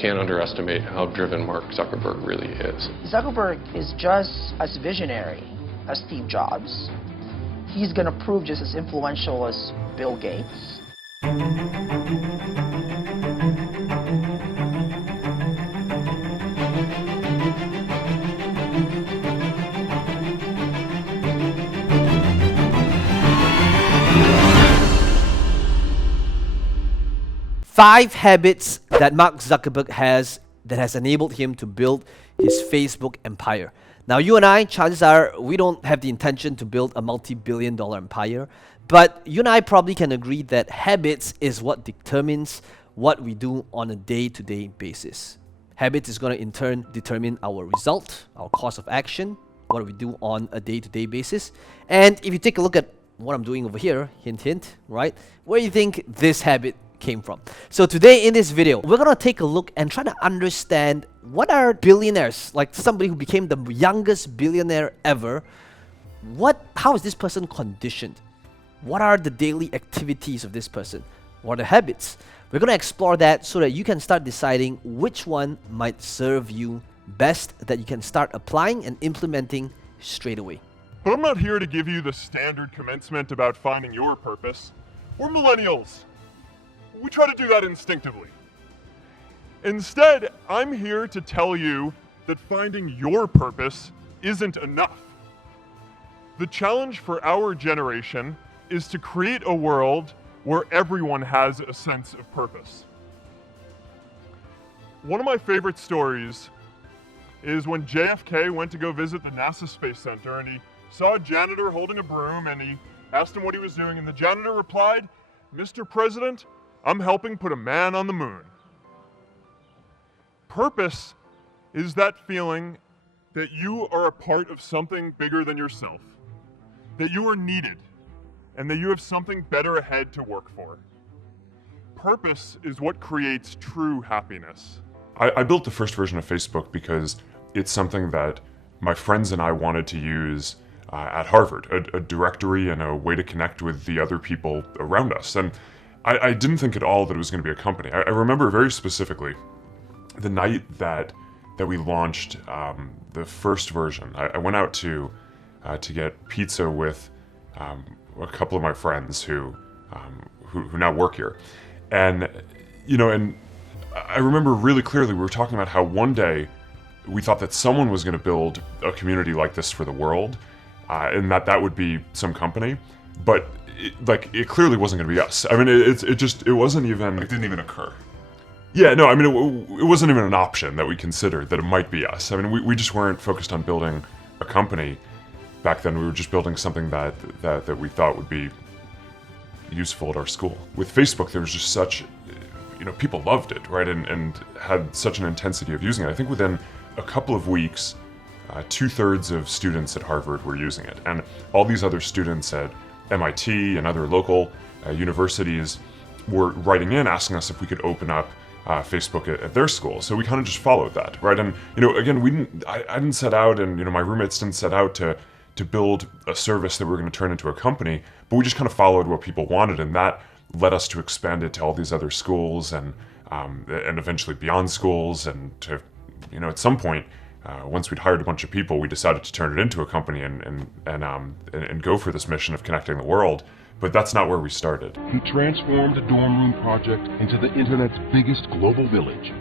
can't underestimate how driven Mark Zuckerberg really is. Zuckerberg is just as visionary as Steve Jobs. He's going to prove just as influential as Bill Gates. 5 habits that Mark Zuckerberg has that has enabled him to build his Facebook empire. Now, you and I, chances are, we don't have the intention to build a multi-billion-dollar empire, but you and I probably can agree that habits is what determines what we do on a day-to-day basis. Habits is going to in turn determine our result, our course of action, what we do on a day-to-day basis. And if you take a look at what I'm doing over here, hint hint, right? Where do you think this habit came from? So today in this video, we're gonna take a look and try to understand what are billionaires, like somebody who became the youngest billionaire ever, how is this person conditioned? What are the daily activities of this person? What are the habits? We're gonna explore that so that you can start deciding which one might serve you best, that you can start applying and implementing straight away. But I'm not here to give you the standard commencement about finding your purpose. We're millennials. We try to do that instinctively. Instead, I'm here to tell you that finding your purpose isn't enough. The challenge for our generation is to create a world where everyone has a sense of purpose. One of my favorite stories is when JFK went to go visit the NASA Space Center, and he saw a janitor holding a broom, and he asked him what he was doing, and the janitor replied, "Mr. President, I'm helping put a man on the moon." Purpose is that feeling that you are a part of something bigger than yourself, that you are needed, and that you have something better ahead to work for. Purpose is what creates true happiness. I built the first version of Facebook because it's something that my friends and I wanted to use at Harvard, a directory and a way to connect with the other people around us. And I didn't think at all that it was going to be a company. I remember very specifically the night that we launched the first version. I went out to get pizza with a couple of my friends who now work here, and I remember really clearly we were talking about how one day we thought that someone was going to build a community like this for the world, and that would be some company, but it clearly wasn't going to be us. I mean, it wasn't even... It didn't even occur. Yeah, no, I mean, it wasn't even an option that we considered that it might be us. I mean, we just weren't focused on building a company back then. We were just building something that we thought would be useful at our school. With Facebook, there was just such... people loved it, right? And had such an intensity of using it. I think within a couple of weeks, 2/3 of students at Harvard were using it. And all these other students at MIT and other local universities were writing in asking us if we could open up Facebook at their school. So we kind of just followed that, right? And again, I didn't set out, and my roommates didn't set out to build a service that we were going to turn into a company, but we just kind of followed what people wanted, and that led us to expand it to all these other schools and eventually beyond schools, and to at some point. Once we'd hired a bunch of people, we decided to turn it into a company and go for this mission of connecting the world. But that's not where we started. He transformed the dorm room project into the internet's biggest global village.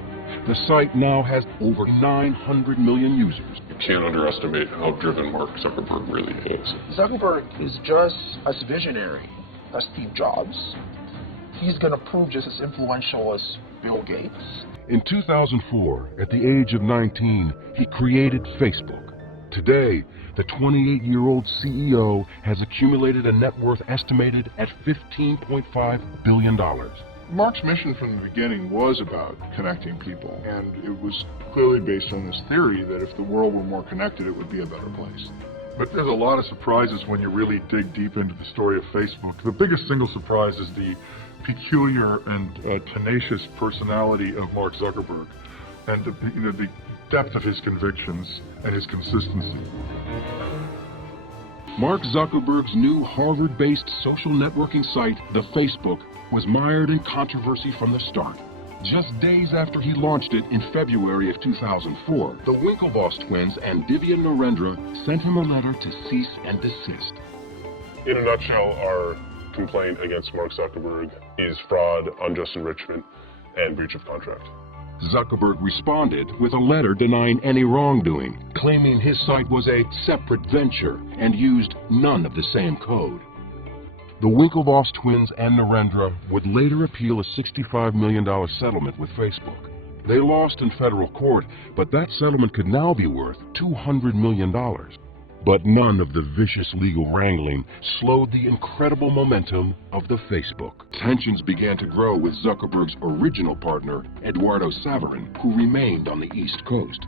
The site now has over 900 million users. You can't underestimate how driven Mark Zuckerberg really is. Zuckerberg is just as visionary as Steve Jobs. He's going to prove just as influential as Bill Gates. In 2004, at the age of 19, he created Facebook. Today, the 28-year-old CEO has accumulated a net worth estimated at $15.5 billion. Mark's mission from the beginning was about connecting people, and it was clearly based on this theory that if the world were more connected, it would be a better place. But there's a lot of surprises when you really dig deep into the story of Facebook. The biggest single surprise is the peculiar and tenacious personality of Mark Zuckerberg, and the depth of his convictions and his consistency. Mark Zuckerberg's new Harvard-based social networking site, the Facebook, was mired in controversy from the start. Just days after he launched it in February of 2004, the Winklevoss twins and Divya Narendra sent him a letter to cease and desist. In a nutshell, our complaint against Mark Zuckerberg is fraud, unjust enrichment, and breach of contract. Zuckerberg responded with a letter denying any wrongdoing, claiming his site was a separate venture and used none of the same code. The Winklevoss twins and Narendra would later appeal a $65 million settlement with Facebook. They lost in federal court, but that settlement could now be worth $200 million. But none of the vicious legal wrangling slowed the incredible momentum of the Facebook. Tensions began to grow with Zuckerberg's original partner, Eduardo Saverin, who remained on the East Coast.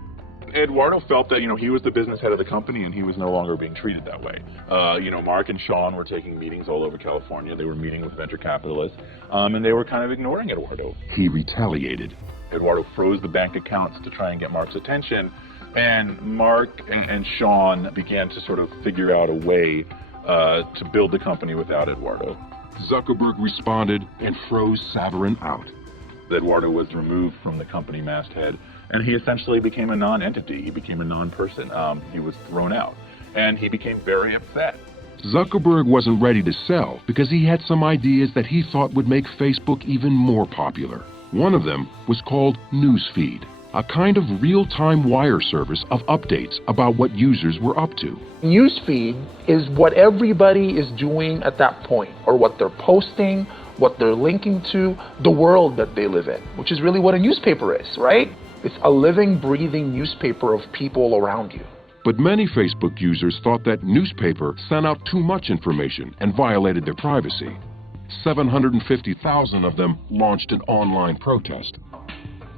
Eduardo felt that, he was the business head of the company and he was no longer being treated that way. Mark and Sean were taking meetings all over California. They were meeting with venture capitalists, and they were kind of ignoring Eduardo. He retaliated. Eduardo froze the bank accounts to try and get Mark's attention, and Mark and Sean began to sort of figure out a way to build the company without Eduardo. Zuckerberg responded and froze Saverin out. Eduardo was removed from the company masthead, and he essentially became a non-entity. He became a non-person. He was thrown out, and he became very upset. Zuckerberg wasn't ready to sell because he had some ideas that he thought would make Facebook even more popular. One of them was called Newsfeed, a kind of real-time wire service of updates about what users were up to. Newsfeed is what everybody is doing at that point, or what they're posting, what they're linking to, the world that they live in, which is really what a newspaper is, right? It's a living, breathing newspaper of people around you. But many Facebook users thought that newspaper sent out too much information and violated their privacy. 750,000 of them launched an online protest.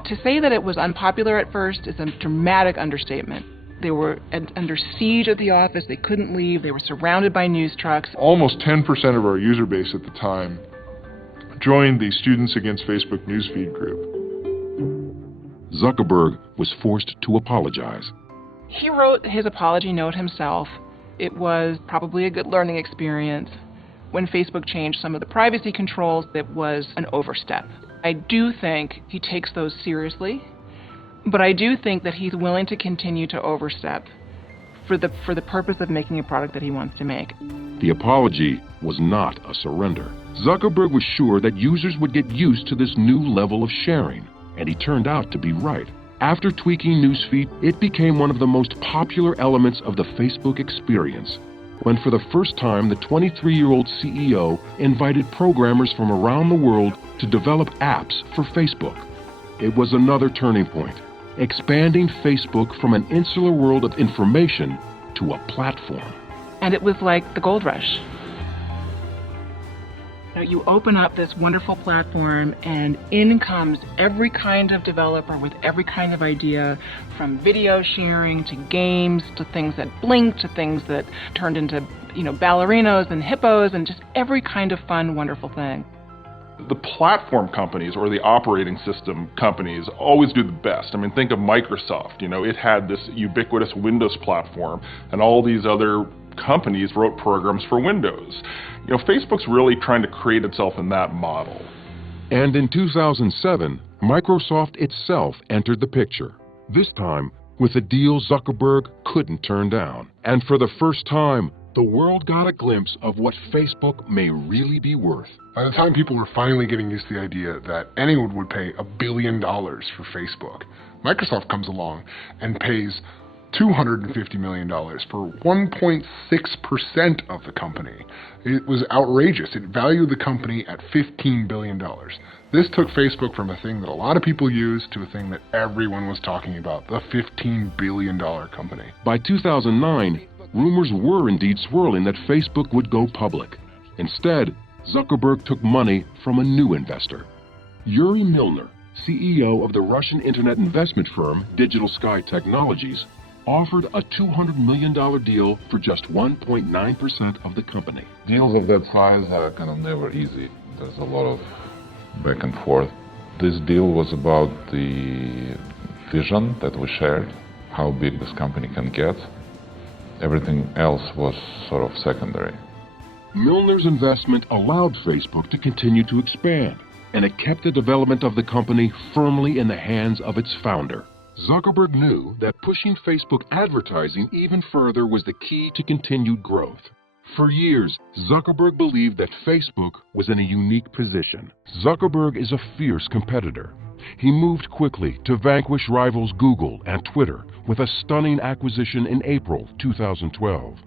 To say that it was unpopular at first is a dramatic understatement. They were under siege at the office. They couldn't leave. They were surrounded by news trucks. Almost 10% of our user base at the time joined the Students Against Facebook newsfeed group. Zuckerberg was forced to apologize. He wrote his apology note himself. It was probably a good learning experience. When Facebook changed some of the privacy controls, it was an overstep. I do think he takes those seriously, but I do think that he's willing to continue to overstep for the purpose of making a product that he wants to make. The apology was not a surrender. Zuckerberg was sure that users would get used to this new level of sharing, and he turned out to be right. After tweaking Newsfeed, it became one of the most popular elements of the Facebook experience, when for the first time the 23-year-old CEO invited programmers from around the world to develop apps for Facebook. It was another turning point, expanding Facebook from an insular world of information to a platform. And it was like the gold rush. You open up this wonderful platform and in comes every kind of developer with every kind of idea, from video sharing to games to things that blinked to things that turned into, ballerinos and hippos and just every kind of fun, wonderful thing. The platform companies or the operating system companies always do the best. Think of Microsoft. It had this ubiquitous Windows platform, and all these other companies wrote programs for Windows. Facebook's really trying to create itself in that model. And in 2007, Microsoft itself entered the picture. This time, with a deal Zuckerberg couldn't turn down. And for the first time, the world got a glimpse of what Facebook may really be worth. By the time people were finally getting used to the idea that anyone would pay $1 billion for Facebook, Microsoft comes along and pays $250 million for 1.6% of the company. It was outrageous. It valued the company at $15 billion. This took Facebook from a thing that a lot of people use to a thing that everyone was talking about, the $15 billion company. By 2009, rumors were indeed swirling that Facebook would go public. Instead, Zuckerberg took money from a new investor. Yuri Milner, CEO of the Russian internet investment firm Digital Sky Technologies, offered a $200 million deal for just 1.9% of the company. Deals of that size are kind of never easy. There's a lot of back and forth. This deal was about the vision that we shared, how big this company can get. Everything else was sort of secondary. Milner's investment allowed Facebook to continue to expand. and it kept the development of the company firmly in the hands of its founder. Zuckerberg knew that pushing Facebook advertising even further was the key to continued growth. For years, Zuckerberg believed that Facebook was in a unique position. Zuckerberg is a fierce competitor. He moved quickly to vanquish rivals Google and Twitter with a stunning acquisition in April 2012.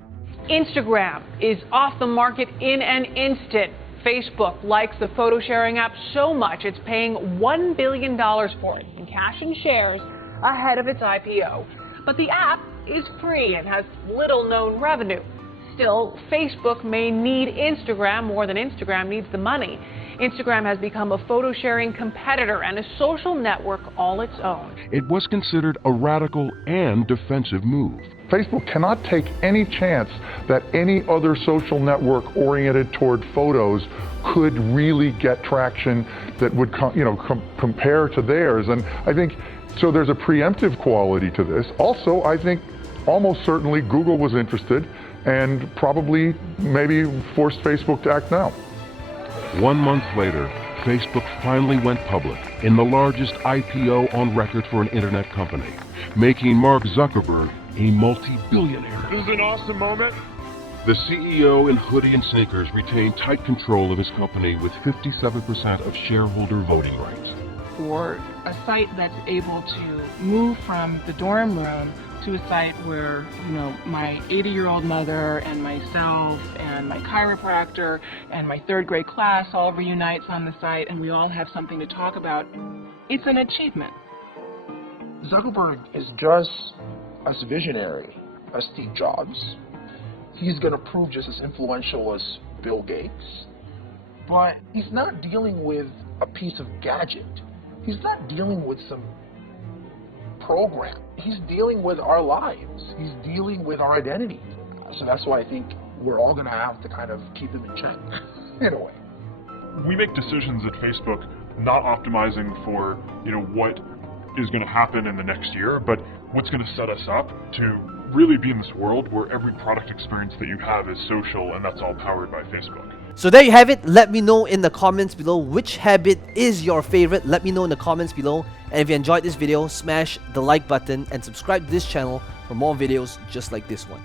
Instagram is off the market in an instant. Facebook likes the photo sharing app so much it's paying $1 billion for it in cash and shares ahead of its IPO. But the app is free and has little known revenue. Still, Facebook may need Instagram more than Instagram needs the money. Instagram has become a photo-sharing competitor and a social network all its own. It was considered a radical and defensive move. Facebook cannot take any chance that any other social network oriented toward photos could really get traction that would compare to theirs. And I think, so there's a preemptive quality to this. Also, I think almost certainly Google was interested and probably maybe forced Facebook to act now. 1 month later, Facebook finally went public in the largest IPO on record for an internet company, making Mark Zuckerberg a multi-billionaire. This is an awesome moment. The CEO in hoodie and sneakers retained tight control of his company with 57% of shareholder voting rights. For a site that's able to move from the dorm room to a site where, my 80-year-old mother and myself and my chiropractor and my third grade class all reunites on the site and we all have something to talk about, it's an achievement. Zuckerberg is just as visionary as Steve Jobs. He's going to prove just as influential as Bill Gates. But he's not dealing with a piece of gadget. He's not dealing with some program. He's dealing with our lives. He's dealing with our identity. So that's why I think we're all going to have to kind of keep him in check, in a way. We make decisions at Facebook not optimizing for, what is going to happen in the next year, but what's going to set us up to really be in this world where every product experience that you have is social, and that's all powered by Facebook. So there you have it. Let me know in the comments below which habit is your favorite. Let me know in the comments below. And if you enjoyed this video, smash the like button and subscribe to this channel for more videos just like this one.